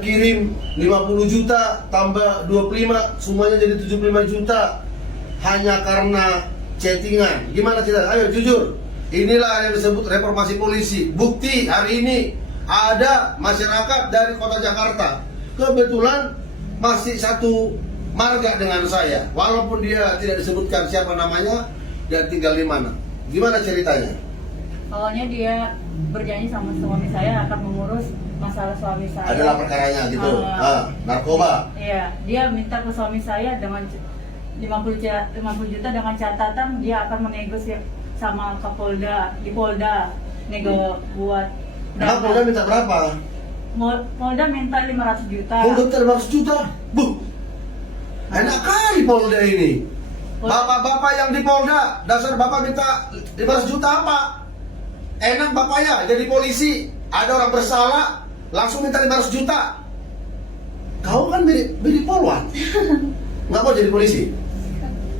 kirim 50 juta tambah 25 semuanya jadi 75 juta hanya karena chattingan. Gimana cerita? Ayo jujur. Inilah yang disebut reformasi polisi. Bukti hari ini ada masyarakat dari kota Jakarta kebetulan masih satu marga dengan saya, walaupun dia tidak disebutkan siapa namanya dan tinggal di mana. Gimana ceritanya? Awalnya dia berjanji sama suami saya akan mengurus masalah suami saya. Adalah perkaranya gitu. Narkoba. Iya, dia minta ke suami saya dengan 50 juta dengan catatan dia akan menegosiasi sama Kapolda di Polda nego buat. Nah, Polda minta berapa? Polda minta 500 juta. Polda minta 500 juta. Buh. Enak kali Polda ini. Bapak-bapak yang di Polda, dasar bapak minta 500 juta apa? Enak bapaknya jadi polisi, ada orang bersalah, langsung minta 500 juta. Kau kan beri polwan, nggak mau jadi polisi.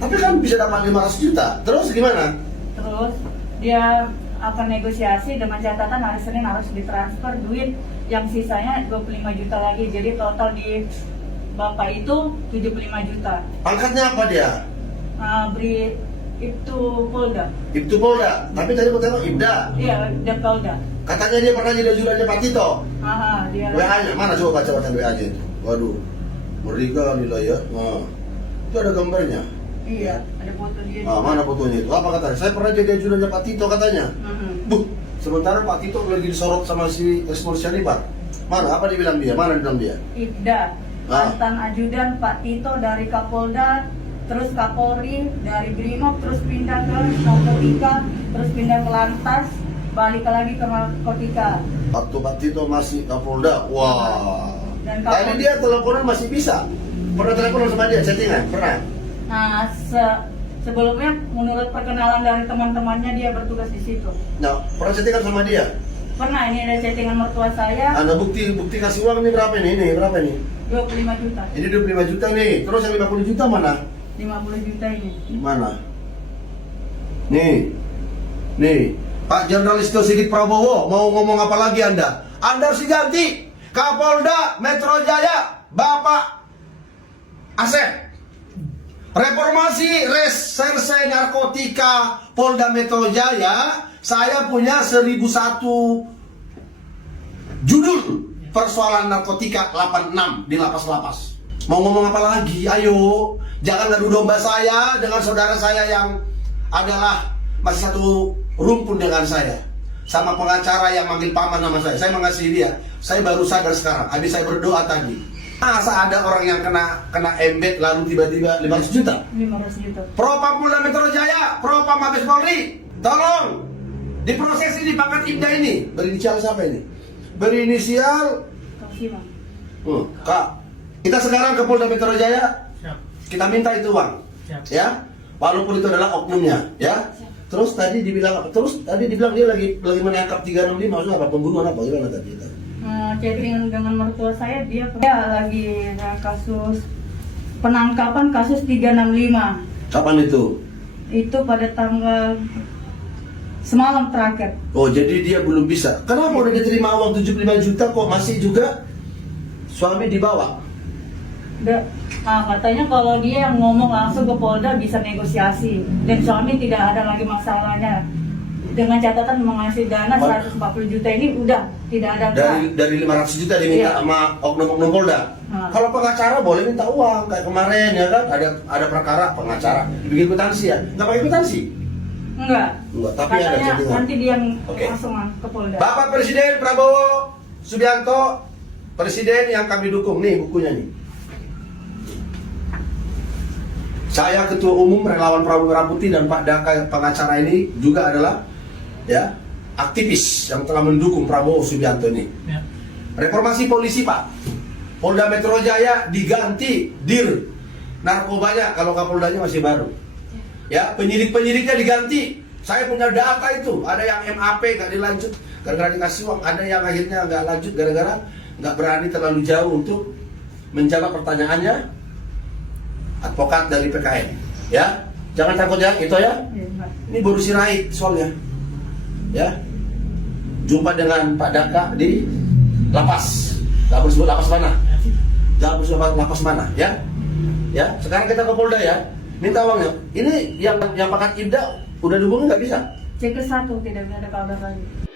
Tapi kan bisa dapat 500 juta. Terus gimana? Terus dia akan negosiasi dengan catatan hari Senin harus ditransfer duit yang sisanya 25 juta lagi. Jadi total di bapak itu 75 juta. Pangkatnya apa dia? Beri Ibtu Polda. Ibtu Polda, tapi tadi aku tengok Ibda. Iya, Ibda Polda. Katanya dia pernah jadi ajudannya Pak Tito. Dia. WA-nya, mana coba baca WA-nya itu? Waduh, ngeri kali lah ya. Nah, itu ada gambarnya. Iya, ada foto dia. Mana fotonya itu? Apa katanya? Saya pernah jadi ajudannya Pak Tito katanya. Buh, sementara Pak Tito lagi disorot sama si Resmor Syarifat. Mana? Apa dibilang dia? Mana dibilang dia? Ibda, mantan ajudan Pak Tito dari Kapolda, terus Kapolri dari Brimob, terus pindah ke narkotika, terus pindah ke Lantas, balik lagi ke narkotika. Waktu Pak Tito masih Kapolda, wah. Dan Tadi dia teleponan masih bisa. Pernah telepon sama dia, chattingan? Pernah? Nah, sebelumnya menurut perkenalan dari teman-temannya dia bertugas di situ. Nah, pernah chattingan sama dia? Pernah, ini ada chattingan mertua saya. Ada bukti kasih uang ini berapa nih? Ini berapa nih? 25 juta. Ini 25 juta nih. Terus yang 50 juta mana? 50 juta ini. Mana? Nih, Pak Jenderal Listio Sigit Prabowo mau ngomong apa lagi Anda? Anda harus diganti. Kapolda Metro Jaya, Bapak Asep. Reformasi Reserse Narkotika Polda Metro Jaya, saya punya 1001 judul persoalan narkotika 86 di lapas-lapas. Mau ngomong apa lagi? Ayo, jangan ngadu domba saya dengan saudara saya yang adalah masih satu rumpun dengan saya, sama pengacara yang manggil paman nama saya. Saya mengasihi dia. Saya baru sadar sekarang, habis saya berdoa tadi. Masa ada orang yang kena embed lalu tiba-tiba 500 juta? 500 juta. Propam Polda Metro Jaya, Propam Mabes Polri, tolong diproses ini pangkat Ibda ini. Berinisial siapa ini? Berinisial Kasima. Kak. Kita sekarang ke Polda Metro Jaya. Kita minta itu uang. Ya. Walaupun itu adalah oknumnya, ya. Terus tadi dibilang apa? Terus tadi dibilang dia lagi menangkap 365, maksudnya apa? Pembunuhan apa? Gimana tadi? Chattingan dengan mertua saya, dia lagi kasus penangkapan kasus 365. Kapan itu? Itu pada tanggal semalam terakhir. Oh, jadi dia belum bisa. Kenapa udah diterima uang 75 juta kok masih juga suami dibawa? Katanya kalau dia yang ngomong langsung ke Polda bisa negosiasi dan suami tidak ada lagi masalahnya. Dengan catatan mengasih dana 140 juta ini udah tidak ada. Dari 500 juta diminta sama oknum-oknum Polda. Kalau pengacara boleh minta uang kayak kemarin ya kan, ada perkara pengacara bikin kwitansi ya. Nggak pakai kwitansi? Enggak, tapi ada chattingan. nanti dia langsung ke Polda. Bapak Presiden Prabowo Subianto, presiden yang kami dukung, nih bukunya nih. Saya Ketua Umum Relawan Prabowo Merah Putih dan Pak Daka pengacara ini juga adalah ya aktivis yang telah mendukung Prabowo Subianto ini. Ya. Reformasi polisi Pak, Polda Metro Jaya diganti dir narkobanya kalau Kapoldanya masih baru. Ya, penyidik-penyidiknya diganti. Saya punya data itu, ada yang MAP nggak dilanjut gara-gara dikasih uang, ada yang akhirnya nggak lanjut gara-gara nggak berani terlalu jauh untuk menjawab pertanyaannya advokat dari PKN. Ya, jangan takut ya, itu ya. Ini baru Sirait soalnya. Ya, jumpa dengan Pak Daka di lapas. Nggak boleh sebut lapas mana. Jangan boleh sebut lapas mana, ya. Ya, sekarang kita ke Polda ya. Minta uangnya. Ini yang pakat Ibda udah dihubungi nggak bisa? C ke 1 tidak ada kabar lagi.